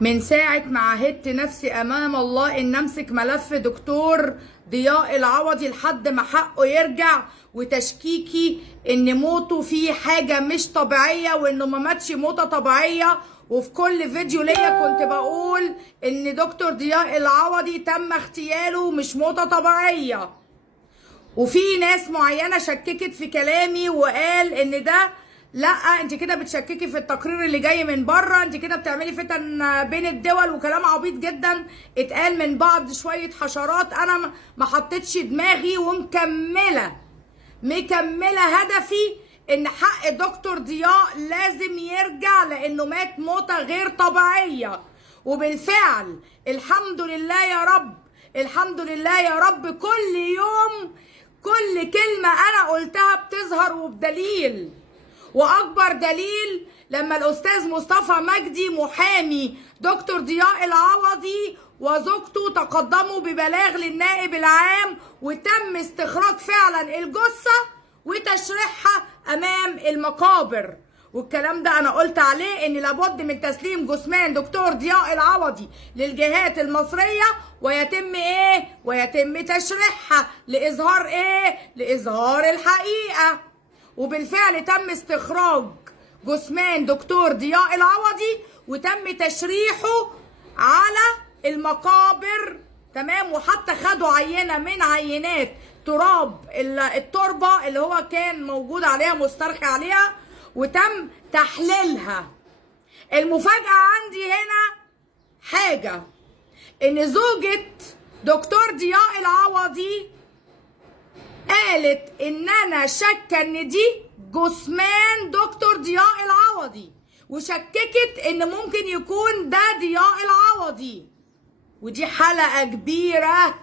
من ساعة ما عهدت نفسي أمام الله إن أمسك ملف دكتور ضياء العوضي لحد ما حقه يرجع، وتشكيكي إن موته فيه حاجة مش طبيعية وإنه ما ماتش موتة طبيعية. وفي كل فيديو ليا كنت بقول إن دكتور ضياء العوضي تم اغتياله مش موتة طبيعية. وفي ناس معينة شككت في كلامي وقال إن ده لا، انت كده بتشككي في التقرير اللي جاي من بره، انت كده بتعملي فتن بين الدول، وكلام عبيط جدا اتقال من بعض شويه حشرات. انا ما حطيتش دماغي مكمله هدفي ان حق دكتور ضياء لازم يرجع لانه مات موته غير طبيعيه. وبالفعل الحمد لله يا رب، الحمد لله يا رب، كل يوم كل كلمه انا قلتها بتظهر وبدليل. واكبر دليل لما الاستاذ مصطفى مجدي محامي دكتور ضياء العوضي وزوجته تقدموا ببلاغ للنائب العام، وتم استخراج فعلا الجثه وتشريحها امام المقابر. والكلام ده انا قلت عليه ان لابد من تسليم جثمان دكتور ضياء العوضي للجهات المصريه، ويتم تشريحها لاظهار الحقيقه. وبالفعل تم استخراج جثمان دكتور ضياء العوضي وتم تشريحه على المقابر، تمام. وحتى خدوا عينه من عينات تراب التربه اللي هو كان موجود عليها مسترخي عليها، وتم تحليلها. المفاجاه عندي هنا حاجه، ان زوجة دكتور ضياء العوضي قالت ان انا شاكه ان دي جثمان دكتور ضياء العوضي، وشككت ان ممكن يكون ده ضياء العوضي. ودي حلقه كبيره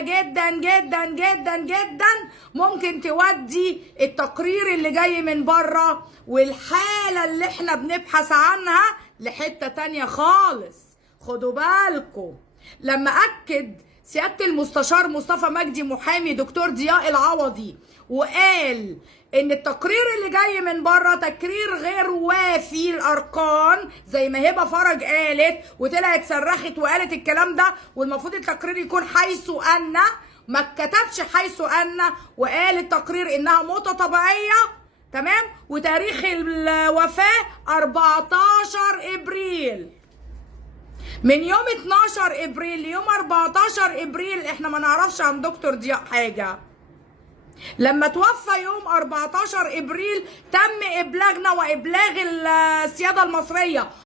جدا جدا جدا جدا، ممكن تودي التقرير اللي جاي من بره والحاله اللي احنا بنبحث عنها لحته تانيه خالص. خدوا بالكم لما اكد سيادة المستشار مصطفى مجدي محامي دكتور ضياء العوضي وقال ان التقرير اللي جاي من بره تقرير غير وافي الارقام، زي ما هبه فرج قالت وطلعت صرخت وقالت الكلام ده، والمفروض التقرير يكون حيث ان، ما اتكتبش حيث ان، وقال التقرير انها موتة طبيعية، تمام. وتاريخ الوفاة 14 ابريل. من يوم 12 ابريل ليوم 14 ابريل احنا ما نعرفش عن دكتور ضياء حاجه. لما توفى يوم 14 ابريل تم ابلاغنا وابلاغ السياده المصريه